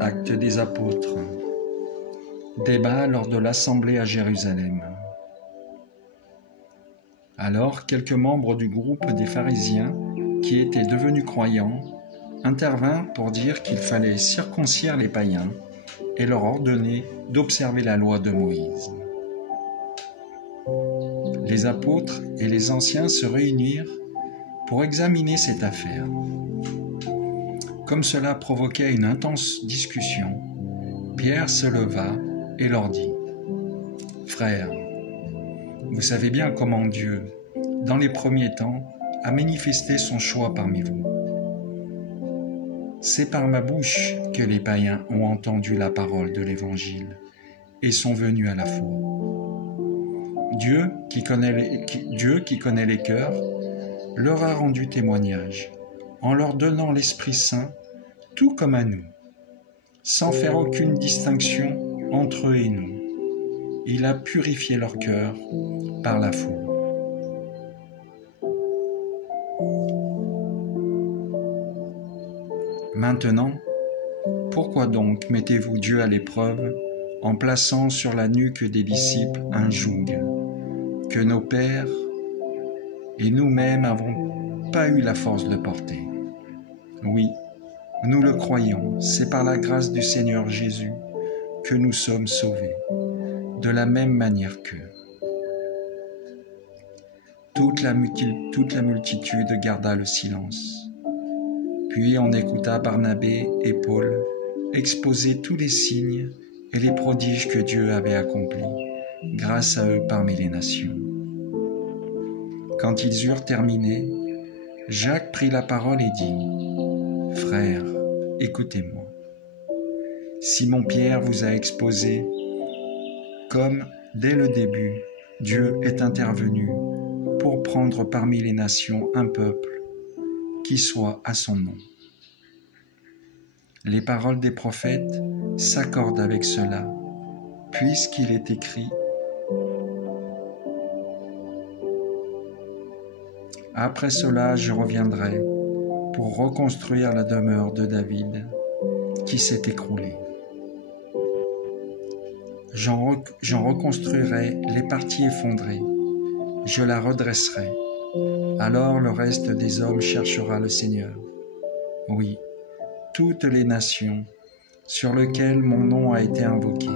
Actes des apôtres. Débat lors de l'assemblée à Jérusalem. Alors, quelques membres du groupe des pharisiens, qui étaient devenus croyants, intervinrent pour dire qu'il fallait circoncire les païens et leur ordonner d'observer la loi de Moïse. Les apôtres et les anciens se réunirent pour examiner cette affaire. Comme cela provoquait une intense discussion, Pierre se leva et leur dit : « Frères, vous savez bien comment Dieu, dans les premiers temps, a manifesté son choix parmi vous. C'est par ma bouche que les païens ont entendu la parole de l'Évangile et sont venus à la foi. Dieu qui connaît les cœurs, leur a rendu témoignage en leur donnant l'Esprit Saint, tout comme à nous, sans faire aucune distinction entre eux et nous. Il a purifié leur cœur par la foi. » Maintenant, pourquoi donc mettez-vous Dieu à l'épreuve en plaçant sur la nuque des disciples un joug que nos pères et nous-mêmes n'avons pas eu la force de porter? Oui, nous le croyons, c'est par la grâce du Seigneur Jésus que nous sommes sauvés, de la même manière qu'eux. Toute la multitude garda le silence. Puis on écouta Barnabé et Paul exposer tous les signes et les prodiges que Dieu avait accomplis grâce à eux parmi les nations. Quand ils eurent terminé, Jacques prit la parole et dit : « Frères, écoutez-moi. Simon-Pierre vous a exposé comme, dès le début, Dieu est intervenu pour prendre parmi les nations un peuple qui soit à son nom. Les paroles des prophètes s'accordent avec cela, puisqu'il est écrit : Après cela, je reviendrai pour reconstruire la demeure de David qui s'est écroulée. J'en reconstruirai les parties effondrées, je la redresserai. Alors le reste des hommes cherchera le Seigneur. Oui, toutes les nations sur lesquelles mon nom a été invoqué,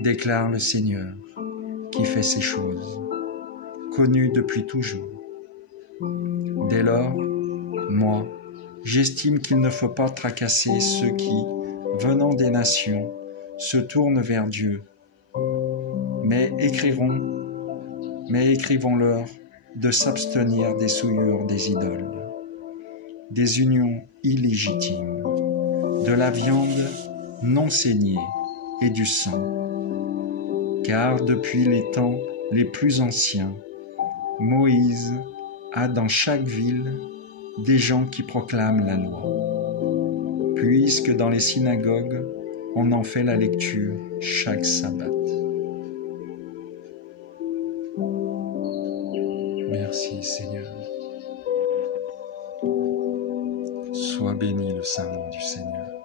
déclare le Seigneur qui fait ces choses, connues depuis toujours. Dès lors, moi, j'estime qu'il ne faut pas tracasser ceux qui, venant des nations, se tournent vers Dieu, mais écrivons-leur de s'abstenir des souillures des idoles, des unions illégitimes, de la viande non saignée et du sang. Car depuis les temps les plus anciens, Moïse a dans chaque ville des gens qui proclament la loi, puisque dans les synagogues, on en fait la lecture chaque sabbat. Merci Seigneur. Sois béni le saint nom du Seigneur.